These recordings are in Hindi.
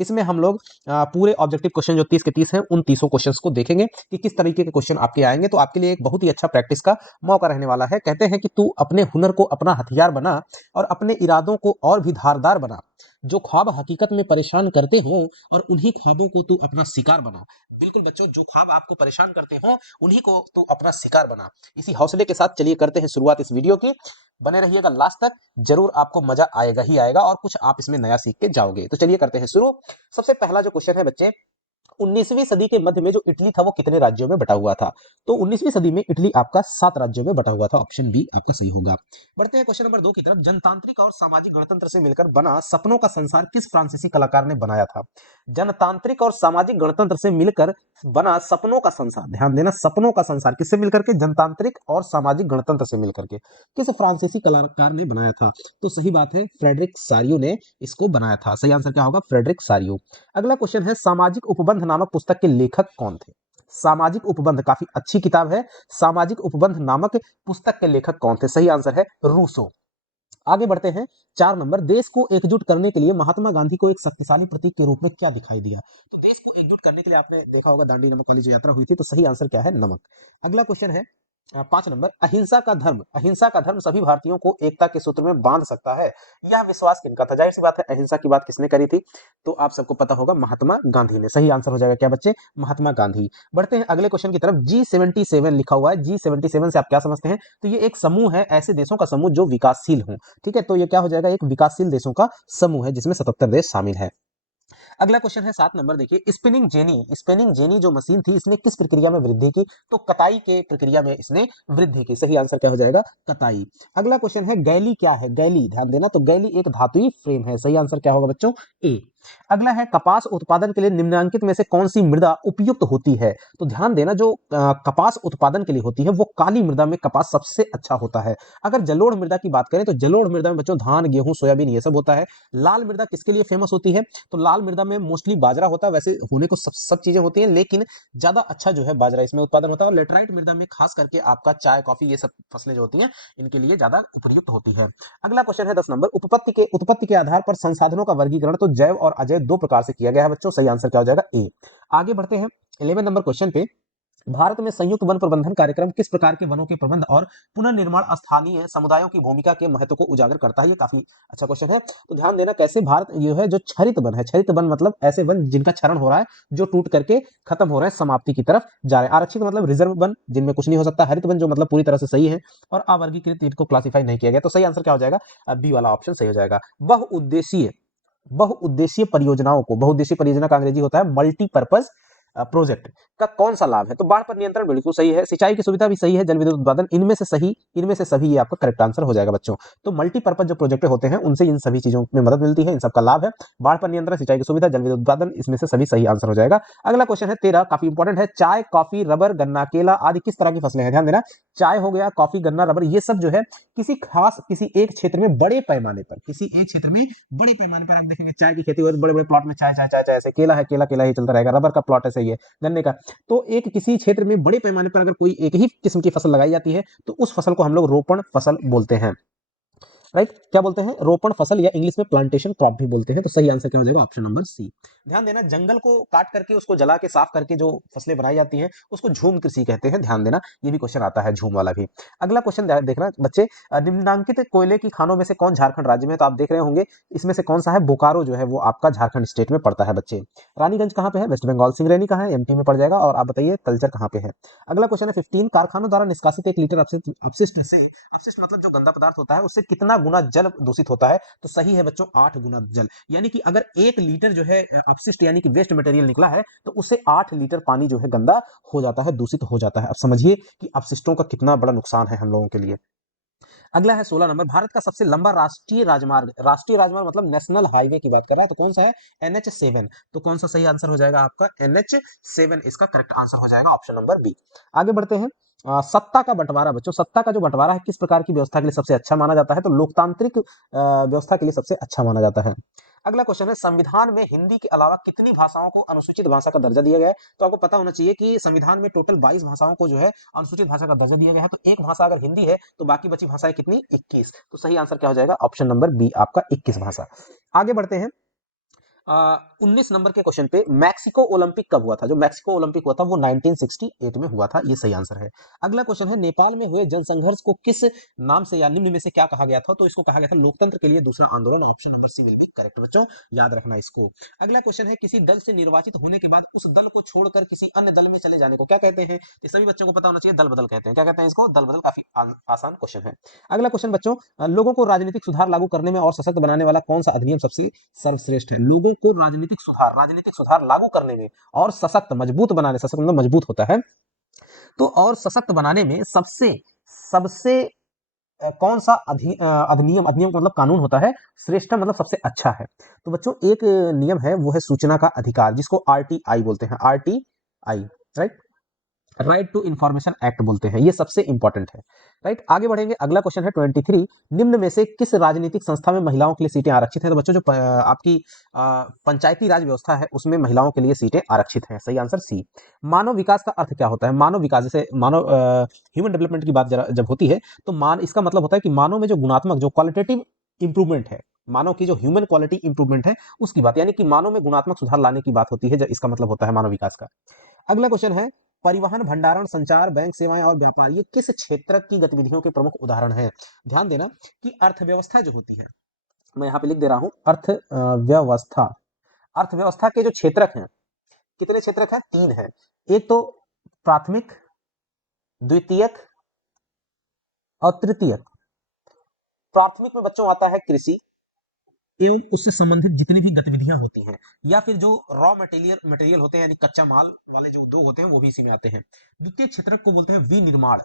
इसमें हम लोग पूरे ऑब्जेक्टिव क्वेश्चन जो 30 के 30 हैं उन 30 क्वेश्चंस को देखेंगे कि किस तरीके के क्वेश्चन आपके आएंगे। तो आपके लिए एक बहुत ही अच्छा प्रैक्टिस का मौका रहने वाला है। कहते हैं कि तू अपने हुनर को अपना हथियार बना और अपने इरादों को और भी धारदार बना। जो ख्वाब हकीकत में परेशान करते हो और उन्हीं ख्वाबों को तू अपना शिकार बना। बिल्कुल बच्चों, जो ख्वाब आपको परेशान करते हो उन्हीं को तू अपना शिकार बना। इसी हौसले के साथ चलिए करते हैं शुरुआत इस वीडियो की। बने रहिएगा लास्ट तक, जरूर आपको मजा आएगा ही आएगा और कुछ आप इसमें नया सीख के जाओगे। तो चलिए करते हैं शुरू। सबसे पहला जो क्वेश्चन है बच्चे, 19वीं सदी के मध्य में जो इटली था वो कितने राज्यों में बटा हुआ था? तो 19वीं सदी में इटली आपका 7 राज्यों में बटा हुआ था। ऑप्शन बी आपका सही होगा। बढ़ते हैं क्वेश्चन नंबर 2 की तरफ। जनतांत्रिक और सामाजिक गणतंत्र से मिलकर बना सपनों का संसार किस फ्रांसीसी कलाकार ने बनाया था? जनतांत्रिक और सामाजिक गणतंत्र से मिलकर बना सपनों का संसार, ध्यान देना, सपनों का संसार किससे मिलकर के? जनतांत्रिक और सामाजिक गणतंत्र से मिलकर के। किस फ्रांसीसी कलाकार ने बनाया था? तो सही बात है, फ्रेडरिक सारियो ने इसको बनाया था। सही आंसर क्या होगा? फ्रेडरिक सारियो। अगला क्वेश्चन है, सामाजिक उपबंध नामक पुस्तक के लेखक कौन थे? सामाजिक उपबंध काफी अच्छी किताब है। सामाजिक उपबंध नामक पुस्तक के लेखक कौन थे? सही आंसर है रूसो। आगे बढ़ते हैं, 4 नंबर। देश को एकजुट करने के लिए महात्मा गांधी को एक शक्तिशाली प्रतीक के रूप में क्या दिखाई दिया? तो देश को एकजुट करने के लिए आपने देखा होगा दांडी नमक वाली जो यात्रा हुई थी, तो सही आंसर क्या है? नमक। अगला क्वेश्चन है 5 नंबर। अहिंसा का धर्म, अहिंसा का धर्म सभी भारतीयों को एकता के सूत्र में बांध सकता है, यह विश्वास किनका था? जाहिर सी बात है, अहिंसा की बात किसने करी थी? तो आप सबको पता होगा, महात्मा गांधी ने। सही आंसर हो जाएगा क्या बच्चे? महात्मा गांधी। बढ़ते हैं अगले क्वेश्चन की तरफ। G77 लिखा हुआ है, G77 से आप क्या समझते हैं? तो ये एक समूह है, ऐसे देशों का समूह जो विकासशील हों। ठीक है, तो ये क्या हो जाएगा? एक विकासशील देशों का समूह है जिसमें 77 देश शामिल है। अगला क्वेश्चन है 7 नंबर, देखिए, स्पिनिंग जेनी जो मशीन थी, इसने किस प्रक्रिया में वृद्धि की? तो कताई के प्रक्रिया में इसने वृद्धि की। सही आंसर क्या हो जाएगा? कताई। अगला क्वेश्चन है, गैली क्या है? गैली, ध्यान देना, तो गैली एक धातुई फ्रेम है। सही आंसर क्या होगा बच्चों? ए। अगला है, कपास उत्पादन के लिए निम्नलिखित में से कौन सी मृदा उपयुक्त होती है? तो ध्यान देना, जो कपास उत्पादन के लिए होती है वो काली मृदा में कपास सबसे अच्छा होता है। अगर जलोढ़ मृदा की बात करें तो जलोढ़ मृदा में बच्चों धान, गेहूं, सोयाबीन ये सब होता है। लाल मृदा किसके लिए फेमस होती है? तो लाल मृदा में मोस्टली बाजरा होता है, वैसे होने को सब चीजें होती हैं, लेकिन ज्यादा अच्छा जो है बाजरा इसमें उत्पादन होता है। और लेटराइट मृदा में खास करके आपका चाय, कॉफी ये सब फसलें जो होती हैं इनके लिए ज्यादा उपयुक्त होती है। अगला क्वेश्चन है 10 नंबर। उत्पत्ति के आधार पर संसाधनों का वर्गीकरण तो जैव और अजैव दो प्रकार से किया गया है बच्चों। सही आंसर क्या हो जाएगा? ए। आगे बढ़ते हैं 11 नंबर क्वेश्चन पे। भारत में संयुक्त वन प्रबंधन कार्यक्रम किस प्रकार के वनों के प्रबंध और पुनर्निर्माण स्थानीय समुदायों की भूमिका के महत्व को उजागर करता है? ये काफी अच्छा क्वेश्चन है। तो ध्यान देना, कैसे भारत ये है जो छरित वन है, छरित वन मतलब ऐसे वन जिनका क्षरण हो रहा है, जो टूट करके खत्म हो रहे हैं, समाप्ति की तरफ जा रहे हैं। आरक्षित मतलब रिजर्व वन जिनमें कुछ नहीं हो सकता। हरित वन जो मतलब पूरी तरह से सही है। और अवर्गीकृत इनको क्लासिफाई नहीं किया गया। तो सही आंसर क्या हो जाएगा? बी वाला ऑप्शन सही हो जाएगा। बहुउद्देशीय परियोजनाओं को, बहुउद्देशीय परियोजना का अंग्रेजी होता है मल्टीपर्पज प्रोजेक्ट, का कौन सा लाभ है? तो बाढ़ पर नियंत्रण बिल्कुल सही है, सिंचाई की सुविधा भी सही है, जल विद्युत उत्पादन, इनमें से सभी ये आपका करेक्ट आंसर हो जाएगा बच्चों। तो मल्टीपर्पज जो प्रोजेक्ट होते हैं उनसे इन सभी चीजों में मदद मिलती है, इन सबका लाभ है। बाढ़ पर नियंत्रण, सिंचाई की सुविधा, जल विद्युत उत्पादन, इसमें से सभी सही आंसर हो जाएगा। अगला क्वेश्चन है 13, काफी इंपॉर्टेंट है। चाय, कॉफी, रबर, गन्ना, केला आदि किस तरह की फसलें हैं? ध्यान देना, चाय हो गया, कॉफी, गन्ना, रबर, ये सब जो है किसी एक क्षेत्र में बड़े पैमाने पर, आप देखेंगे चाय की खेती हो, बड़े बड़े प्लॉट में चाय चाय चाय चाय ऐसे, केला है, केला ही चलता रहेगा, रबर का प्लॉट है, सही है, गन्ने का। तो एक किसी क्षेत्र में बड़े पैमाने पर अगर कोई एक ही किस्म की फसल लगाई जाती है तो उस फसल को हम लोग रोपण फसल बोलते हैं। राइट, क्या बोलते हैं? रोपण फसल, या इंग्लिश में प्लांटेशन क्रॉप भी बोलते हैं। तो सही आंसर क्या हो जाएगा? Option number C. ध्यान देना, जंगल को काट करके उसको जला के साफ करके जो फसलें बनाई जाती हैं उसको झूम कृषि कहते हैं। ध्यान देना, ये भी क्वेश्चन आता है झूम वाला भी। अगला क्वेश्चन देखना बच्चे, निम्नांकित कोयले की खानों में से कौन झारखंड राज्य में? तो आप देख रहे होंगे इसमें से कौन सा है? बोकारो जो है वो आपका झारखंड स्टेट में पड़ता है बच्चे। रानीगंज कहाँ पे है? वेस्ट बंगाल। सिंगरैनी कहाँ है? एमपी में पड़ जाएगा। और आप बताइए तलचर कहाँ पे है? अगला क्वेश्चन है 15, कारखानों द्वारा निष्कासित 1 लीटर अपशिष्ट मतलब जो गंदा पदार्थ होता है उससे कितना गुना जल दूषित होता है? तो सही है बच्चों, 8 गुना जल। यानी कि अगर 1 लीटर जो है अपशिष्ट यानी कि वेस्ट मटेरियल निकला है तो उससे 8 लीटर पानी जो है गंदा हो जाता है, दूषित हो जाता है। अब समझिए कि अपशिष्टों का कितना बड़ा नुकसान है हम लोगों के लिए। अगला है 16 नंबर। भारत का सबसे लंबा राष्ट्रीय राजमार्ग मतलब नेशनल हाईवे की बात कर रहा है, तो कौन सा है? NH7। तो कौन सा सही आंसर हो जाएगा आपका? NH7 इसका करेक्ट आंसर हो जाएगा, ऑप्शन नंबर बी। आगे बढ़ते हैं, सत्ता का बंटवारा बच्चों, सत्ता का जो बंटवारा है किस प्रकार की व्यवस्था के लिए सबसे अच्छा माना जाता है? तो लोकतांत्रिक व्यवस्था के लिए सबसे अच्छा माना जाता है। अगला क्वेश्चन है, संविधान में हिंदी के अलावा कितनी भाषाओं को अनुसूचित भाषा का दर्जा दिया गया है? तो आपको पता होना चाहिए कि संविधान में टोटल 22 भाषाओं को जो है अनुसूचित भाषा का दर्जा दिया गया है। तो एक भाषा अगर हिंदी है तो बाकी बची भाषाएं कितनी? 21। तो सही आंसर क्या हो जाएगा? ऑप्शन नंबर बी आपका 21 भाषा। आगे बढ़ते हैं, 19 नंबर के क्वेश्चन पे मैक्सिको ओलंपिक कब हुआ था? जो मैक्सिको ओलंपिक हुआ था वो 1968 में हुआ था, ये सही आंसर है। अगला क्वेश्चन है नेपाल में हुए जनसंघर्ष को किस नाम से या निम्न में से क्या कहा गया था? तो इसको कहा गया था लोकतंत्र के लिए दूसरा आंदोलन। Option number C will be correct बच्चों, याद रखना इसको। अगला क्वेश्चन है किसी दल से निर्वाचित होने के बाद उस दल को छोड़कर किसी अन्य दल में चले जाने को क्या कहते हैं? ये सभी बच्चों को पता होना चाहिए, दल बदल कहते हैं। क्या कहते हैं इसको? दल बदल। काफी आसान क्वेश्चन है। अगला क्वेश्चन बच्चों, लोगों को राजनीतिक सुधार लागू करने में और सशक्त बनाने वाला कौन सा अधिनियम सबसे सर्वश्रेष्ठ है? लोगों को राजनीतिक सुधार लागू करने में और सशक्त मजबूत बनाने, सशक्त मतलब मजबूत होता है, तो और सशक्त बनाने में सबसे सबसे कौन सा अधिनियम, अधिनियम का मतलब कानून होता है, श्रेष्ठ मतलब सबसे अच्छा है। तो बच्चों एक नियम है वो है सूचना का अधिकार, जिसको आरटीआई बोलते हैं, RTI, right, right to information act बोलते हैं, ये सबसे इंपॉर्टेंट है। राइट, आगे बढ़ेंगे। अगला क्वेश्चन है 23, निम्न में से किस राजनीतिक संस्था में महिलाओं के लिए सीटें आरक्षित हैं? तो बच्चों जो आपकी पंचायती राज व्यवस्था है उसमें महिलाओं के लिए सीटें आरक्षित हैं, सही आंसर सी। मानव विकास का अर्थ क्या होता है? मानव विकास, जैसे मानव ह्यूमन डेवलपमेंट की बात जब होती है तो इसका मतलब होता है कि मानव में जो गुणात्मक, जो क्वालिटेटिव इंप्रूवमेंट है, मानव की जो ह्यूमन क्वालिटी इंप्रूवमेंट है उसकी बात, यानी कि मानव में गुणात्मक सुधार लाने की बात होती है, इसका मतलब होता है मानव विकास का। अगला क्वेश्चन है परिवहन, भंडारण, संचार, बैंक सेवाएं और व्यापार ये किस क्षेत्र की गतिविधियों के प्रमुख उदाहरण हैं? ध्यान देना कि अर्थव्यवस्था जो होती है, मैं यहाँ पे लिख दे रहा हूं अर्थव्यवस्था। अर्थव्यवस्था के जो क्षेत्रक हैं, कितने क्षेत्रक हैं? 3 हैं। एक तो प्राथमिक, द्वितीयक और तृतीयक। प्राथमिक में बच्चों आता है कृषि एवं उससे संबंधित जितनी भी गतिविधियां होती हैं, या फिर जो रॉ मटेरियल होते हैं, यानी कच्चा माल वाले जो उद्योग होते हैं वो भी इसी में आते हैं। द्वितीय क्षेत्रक को बोलते हैं विनिर्माण,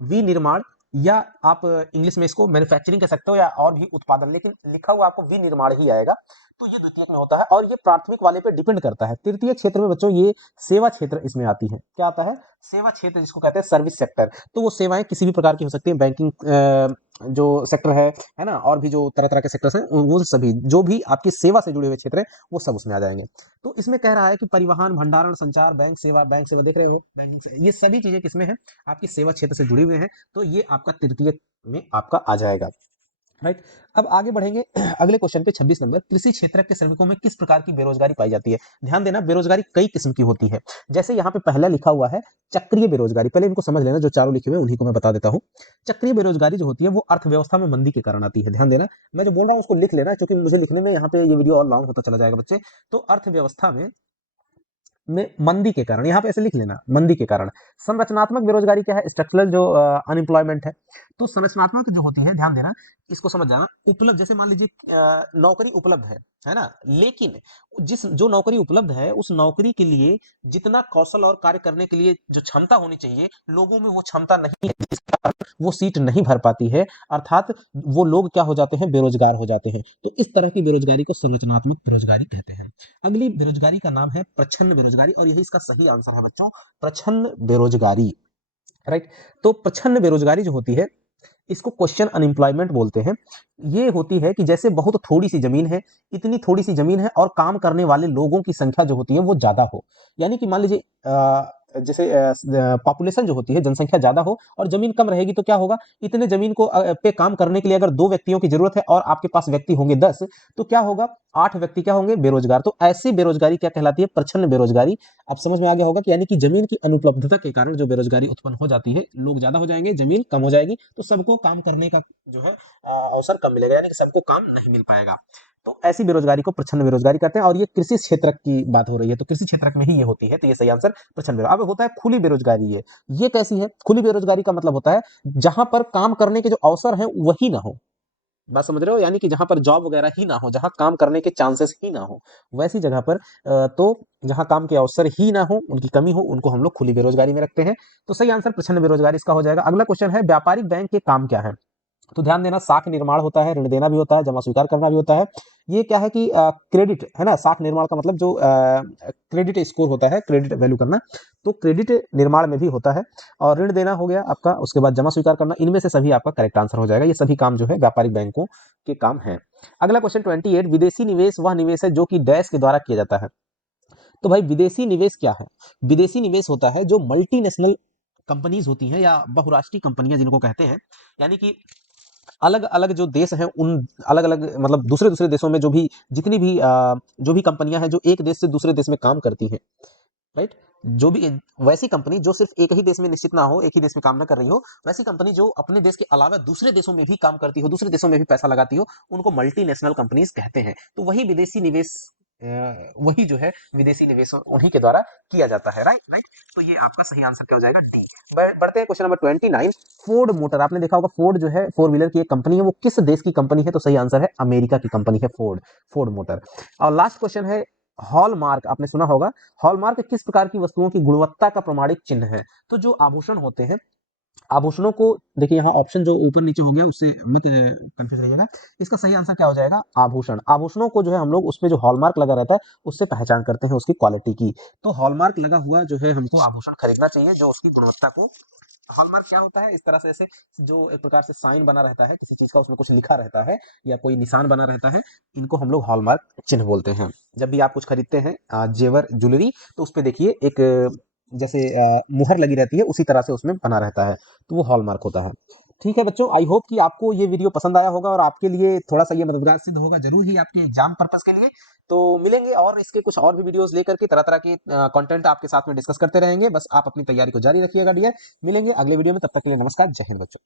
विनिर्माण, या आप इंग्लिश में इसको मैन्युफैक्चरिंग कह सकते हो या और भी उत्पादन, लेकिन लिखा हुआ आपको विनिर्माण ही आएगा। तो ये द्वितीय में होता है और ये प्राथमिक वाले पे डिपेंड करता है। तृतीय क्षेत्र में बच्चों ये सेवा क्षेत्र इसमें आती है। क्या आता है? सेवा क्षेत्र, जिसको कहते हैं सर्विस सेक्टर। तो वो सेवाएं किसी भी प्रकार की हो सकती है, बैंकिंग जो सेक्टर है ना, और भी जो तरह तरह के सेक्टर्स हैं, वो सभी जो भी आपकी सेवा से जुड़े हुए क्षेत्र हैं वो सब उसमें आ जाएंगे। तो इसमें कह रहा है कि परिवहन, भंडारण, संचार, बैंक सेवा देख रहे हो, बैंकिंग से, ये सभी चीजें किसमें है? आपकी सेवा क्षेत्र से जुड़े हुए हैं, तो ये आपका तृतीय में आपका आ जाएगा। राइट, अब आगे बढ़ेंगे अगले क्वेश्चन पे 26 नंबर, कृषि क्षेत्र के श्रमिकों में किस प्रकार की बेरोजगारी पाई जाती है? ध्यान देना, बेरोजगारी कई किस्म की होती है। जैसे यहाँ पे पहला लिखा हुआ है चक्रीय बेरोजगारी, पहले इनको समझ लेना, जो चारों लिखे हुए उन्हीं को मैं बता देता हूँ। चक्रीय बेरोजगारी जो होती है वो अर्थव्यवस्था में मंदी के कारण आती है। ध्यान देना, मैं जो बोल रहा हूँ उसको लिख लेना, क्योंकि मुझे लिखने में यहाँ पे ये वीडियो और लॉन्ग होता चला जाएगा बच्चे। तो अर्थव्यवस्था में मंदी के कारण, यहाँ पे ऐसे लिख लेना, मंदी के कारण। संरचनात्मक बेरोजगारी क्या है? स्ट्रक्चरल जो अनएम्प्लॉयमेंट है। तो संरचनात्मक जो होती है, ध्यान देना, इसको समझ जाना, उपलब्ध, जैसे मान लीजिए नौकरी उपलब्ध है ना, लेकिन जो नौकरी उपलब्ध है उस नौकरी के लिए जितना कौशल और कार्य करने के लिए जो क्षमता होनी चाहिए, लोगों में वो क्षमता नहीं है, जिस कारण वो सीट नहीं भर पाती है, अर्थात वो लोग क्या हो जाते हैं? बेरोजगार हो जाते हैं। तो इस तरह की बेरोजगारी को संरचनात्मक बेरोजगारी कहते हैं। अगली बेरोजगारी का नाम है प्रच्छन्न बेरोजगारी, और यही इसका सही आंसर है बच्चों, प्रच्छन्न बेरोजगारी। राइट, तो प्रच्छन्न बेरोजगारी जो होती है इसको क्वेश्चन अनएम्प्लॉयमेंट बोलते हैं। ये होती है कि जैसे बहुत थोड़ी सी जमीन है, इतनी थोड़ी सी जमीन है और काम करने वाले लोगों की संख्या जो होती है वो ज्यादा हो, यानी कि मान लीजिए जैसे पॉपुलेशन जो होती है, जनसंख्या ज्यादा हो और जमीन कम रहेगी, तो क्या होगा? इतने जमीन को पे काम करने के लिए अगर 2 व्यक्तियों की जरूरत है और आपके पास व्यक्ति होंगे 10, तो क्या होगा? 8 व्यक्ति क्या होंगे? बेरोजगार। तो ऐसी बेरोजगारी क्या कहलाती है? प्रच्छन्न बेरोजगारी। अब समझ में आ गया होगा कि यानी कि जमीन की अनुपलब्धता के कारण जो बेरोजगारी उत्पन्न हो जाती है, लोग ज्यादा हो जाएंगे, जमीन कम हो जाएगी, तो सबको काम करने का जो है अवसर कम मिलेगा, यानी कि सबको काम नहीं मिल पाएगा। तो ऐसी बेरोजगारी को प्रच्छन्न बेरोजगारी कहते हैं, और ये कृषि क्षेत्र की बात हो रही है, तो कृषि क्षेत्र में ही ये होती है, तो ये सही आंसर प्रच्छन्न बेरोजगारी। अब होता है खुली बेरोजगारी। ये कैसी है? खुली बेरोजगारी का मतलब होता है जहां पर काम करने के जो अवसर हैं वही ना हो। बात समझ रहे हो? यानी कि जहां पर जॉब वगैरह ही ना हो, जहां काम करने के चांसेस ही ना हो, वैसी जगह पर तो जहां काम के अवसर ही ना हो, उनकी कमी हो, उनको हम लोग खुली बेरोजगारी में रखते हैं। तो सही आंसर प्रच्छन्न बेरोजगारी इसका हो जाएगा। अगला क्वेश्चन है व्यापारिक बैंक के काम क्या है? तो ध्यान देना, साख निर्माण होता है, ऋण देना भी होता है, जमा स्वीकार करना भी होता है। ये क्या है कि क्रेडिट है ना, साख निर्माण का मतलब जो क्रेडिट स्कोर होता है, क्रेडिट वैल्यू करना, तो क्रेडिट निर्माण में भी होता है। और ऋण देना हो गया आपका, उसके बाद जमा स्वीकार करना, इनमें से सभी आपका करेक्ट आंसर हो जाएगा। ये सभी काम जो है व्यापारिक बैंकों के काम है। अगला क्वेश्चन 28, विदेशी निवेश वह निवेश है जो कि डैश के द्वारा किया जाता है। तो भाई विदेशी निवेश क्या है? विदेशी निवेश होता है जो मल्टीनेशनल कंपनीज होती हैं या बहुराष्ट्रीय कंपनियां जिनको कहते हैं, यानी कि अलग अलग जो देश हैं उन अलग अलग मतलब दूसरे दूसरे देशों में जो भी जितनी भी जो भी कंपनियां हैं जो एक देश से दूसरे देश में काम करती हैं, राइट, जो भी वैसी कंपनी जो सिर्फ एक ही देश में निश्चित ना हो, एक ही देश में काम ना कर रही हो, वैसी कंपनी जो अपने देश के अलावा दूसरे देशों में भी काम करती हो, दूसरे देशों में भी पैसा लगाती हो, उनको मल्टीनेशनल कंपनीज कहते हैं। तो वही विदेशी निवेश वही जो है विदेशी निवेश उन्हीं के द्वारा किया जाता है, राइट राइट। तो ये आपका सही आंसर क्या हो जाएगा, डी। बढ़ते हैं क्वेश्चन नंबर 29। फोर्ड मोटर, आपने देखा होगा फोर्ड जो है फोर व्हीलर की एक कंपनी है, वो किस देश की कंपनी है? तो सही आंसर है अमेरिका की कंपनी है फोर्ड, फोर्ड मोटर। और लास्ट क्वेश्चन है हॉलमार्क, आपने सुना होगा, हॉलमार्क किस प्रकार की वस्तुओं की गुणवत्ता का प्रमाणिक चिन्ह है? तो जो आभूषण होते हैं, आभूषणों को देखिए, यहाँ ऑप्शन जो ऊपर नीचे हो गया उससे मत कंफ्यूज रहिएगा। इसका सही आंसर क्या हो जाएगा, आभूषण। आभूषणों को जो है हम लोग उसमें जो हॉलमार्क लगा रहता है उससे पहचान करते हैं उसकी क्वालिटी की। तो हॉलमार्क लगा हुआ जो है हमको आभूषण खरीदना चाहिए जो उसकी गुणवत्ता को, हॉलमार्क क्या होता है, इस तरह से ऐसे जो एक प्रकार से साइन बना रहता है किसी चीज का, उसमें कुछ लिखा रहता है या कोई निशान बना रहता है, इनको हम लोग हॉलमार्क चिन्ह बोलते हैं। जब भी आप कुछ खरीदते हैं जेवर ज्वेलरी, तो उस पे देखिए एक जैसे मुहर लगी रहती है, उसी तरह से उसमें बना रहता है, तो वो हॉलमार्क होता है। ठीक है बच्चों, आई होप कि आपको ये वीडियो पसंद आया होगा और आपके लिए थोड़ा सा ये मददगार सिद्ध होगा जरूर ही आपके एग्जाम पर्पस के लिए। तो मिलेंगे और इसके कुछ और भी वीडियोस लेकर के तरह तरह के कंटेंट आपके साथ में डिस्कस करते रहेंगे। बस आप अपनी तैयारी को जारी रखिएगा डियर। मिलेंगे अगले वीडियो में, तब तक के लिए नमस्कार, जय हिंद बच्चों।